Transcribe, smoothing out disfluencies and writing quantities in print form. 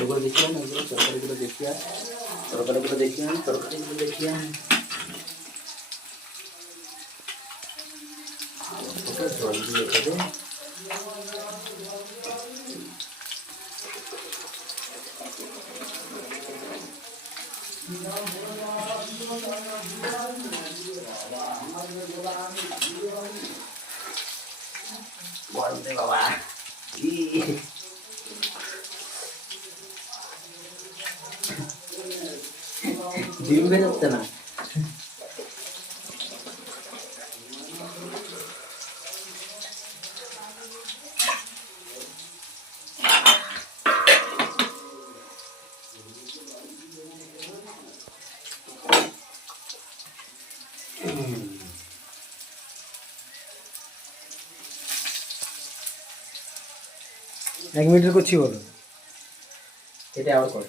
এগুলো দেখি না, এগুলো তরকারিগুলো দেখি আর তরকারিগুলো দেখি আমি তরকারিগুলো দেখি আমি জল দিয়ে দেবে। বলতে বাবা ডিম বেরোচ্ছে না। এক মিনিটের করছি বলো, এটা আবার কর।